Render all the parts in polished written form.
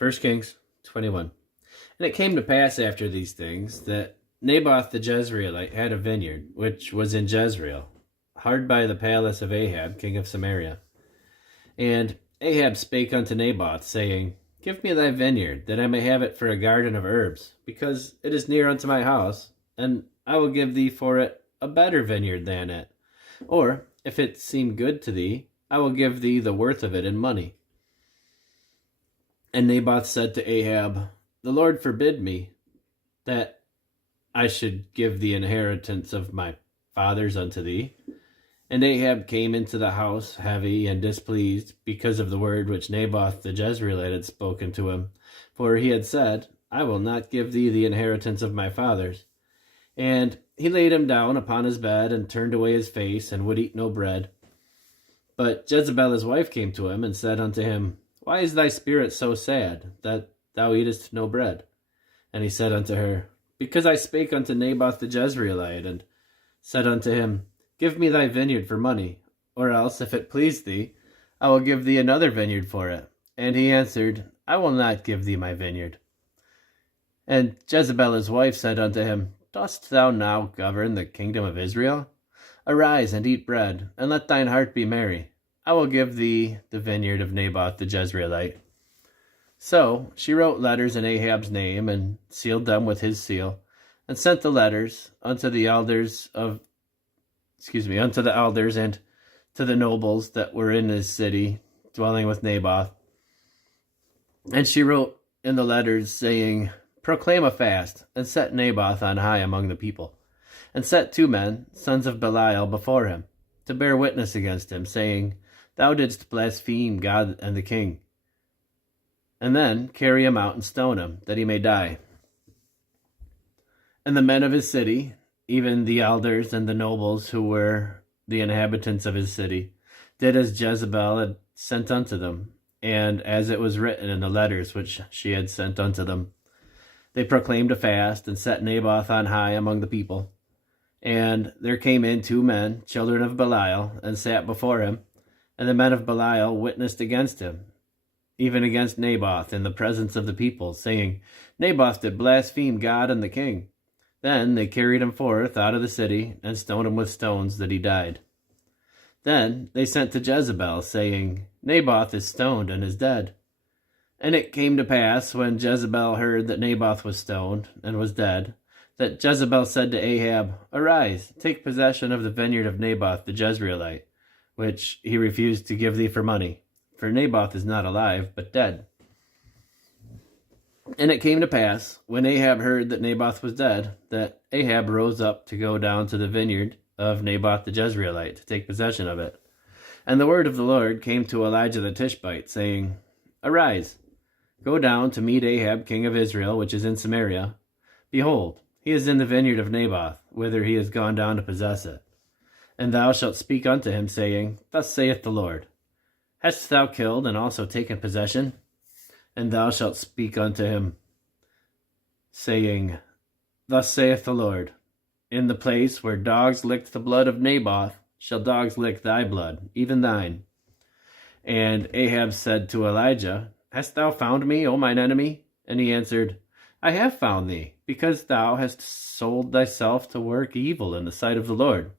1 Kings 21. And it came to pass after these things that Naboth the Jezreelite had a vineyard, which was in Jezreel, hard by the palace of Ahab, king of Samaria. And Ahab spake unto Naboth, saying, Give me thy vineyard, that I may have it for a garden of herbs, because it is near unto my house, and I will give thee for it a better vineyard than it. Or, if it seem good to thee, I will give thee the worth of it in money. And Naboth said to Ahab, The Lord forbid me that I should give the inheritance of my fathers unto thee. And Ahab came into the house heavy and displeased, because of the word which Naboth the Jezreelite had spoken to him. For he had said, I will not give thee the inheritance of my fathers. And he laid him down upon his bed, and turned away his face, and would eat no bread. But Jezebel his wife came to him, and said unto him, Why is thy spirit so sad, that thou eatest no bread? And he said unto her, Because I spake unto Naboth the Jezreelite, and said unto him, Give me thy vineyard for money, or else, if it please thee, I will give thee another vineyard for it. And he answered, I will not give thee my vineyard. And Jezebel his wife said unto him, Dost thou now govern the kingdom of Israel? Arise and eat bread, and let thine heart be merry. I will give thee the vineyard of Naboth the Jezreelite. So she wrote letters in Ahab's name, and sealed them with his seal, and sent the letters unto the elders and to the nobles that were in his city, dwelling with Naboth. And she wrote in the letters, saying, Proclaim a fast, and set Naboth on high among the people, and set 2 men, sons of Belial, before him, to bear witness against him, saying, Thou didst blaspheme God and the king. And then carry him out and stone him, that he may die. And the men of his city, even the elders and the nobles who were the inhabitants of his city, did as Jezebel had sent unto them, and as it was written in the letters which she had sent unto them. They proclaimed a fast, and set Naboth on high among the people. And there came in 2 men, children of Belial, and sat before him. And the men of Belial witnessed against him, even against Naboth, in the presence of the people, saying, Naboth did blaspheme God and the king. Then they carried him forth out of the city, and stoned him with stones, that he died. Then they sent to Jezebel, saying, Naboth is stoned and is dead. And it came to pass, when Jezebel heard that Naboth was stoned and was dead, that Jezebel said to Ahab, Arise, take possession of the vineyard of Naboth the Jezreelite, which he refused to give thee for money, for Naboth is not alive, but dead. And it came to pass, when Ahab heard that Naboth was dead, that Ahab rose up to go down to the vineyard of Naboth the Jezreelite, to take possession of it. And the word of the Lord came to Elijah the Tishbite, saying, Arise, go down to meet Ahab king of Israel, which is in Samaria. Behold, he is in the vineyard of Naboth, whither he is gone down to possess it. And thou shalt speak unto him, saying, Thus saith the Lord, Hast thou killed and also taken possession? And thou shalt speak unto him, saying, Thus saith the Lord, In the place where dogs licked the blood of Naboth, shall dogs lick thy blood, even thine. And Ahab said to Elijah, Hast thou found me, O mine enemy? And he answered, I have found thee, because thou hast sold thyself to work evil in the sight of the Lord.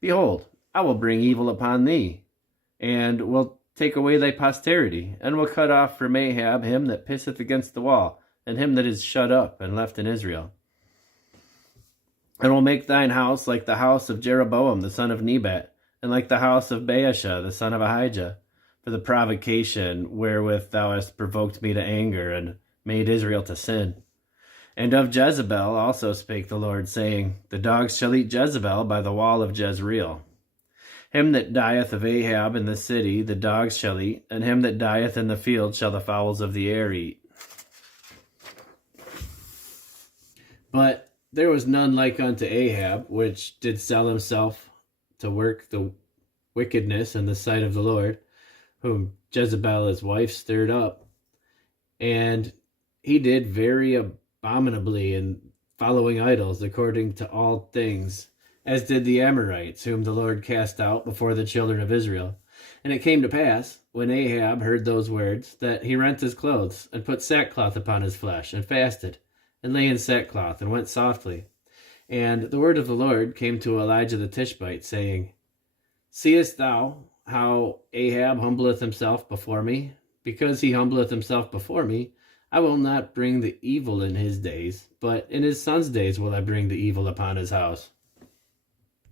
Behold, I will bring evil upon thee, and will take away thy posterity, and will cut off from Ahab him that pisseth against the wall, and him that is shut up and left in Israel. And will make thine house like the house of Jeroboam the son of Nebat, and like the house of Baasha the son of Ahijah, for the provocation wherewith thou hast provoked me to anger, and made Israel to sin. And of Jezebel also spake the Lord, saying, The dogs shall eat Jezebel by the wall of Jezreel. Him that dieth of Ahab in the city the dogs shall eat, and him that dieth in the field shall the fowls of the air eat. But there was none like unto Ahab, which did sell himself to work the wickedness in the sight of the Lord, whom Jezebel his wife stirred up. And he did very abominably in following idols, according to all things, as did the Amorites, whom the Lord cast out before the children of Israel. And it came to pass, when Ahab heard those words, that he rent his clothes, and put sackcloth upon his flesh, and fasted, and lay in sackcloth, and went softly. And the word of the Lord came to Elijah the Tishbite, saying, Seest thou how Ahab humbleth himself before me? Because he humbleth himself before me, I will not bring the evil in his days, but in his son's days will I bring the evil upon his house.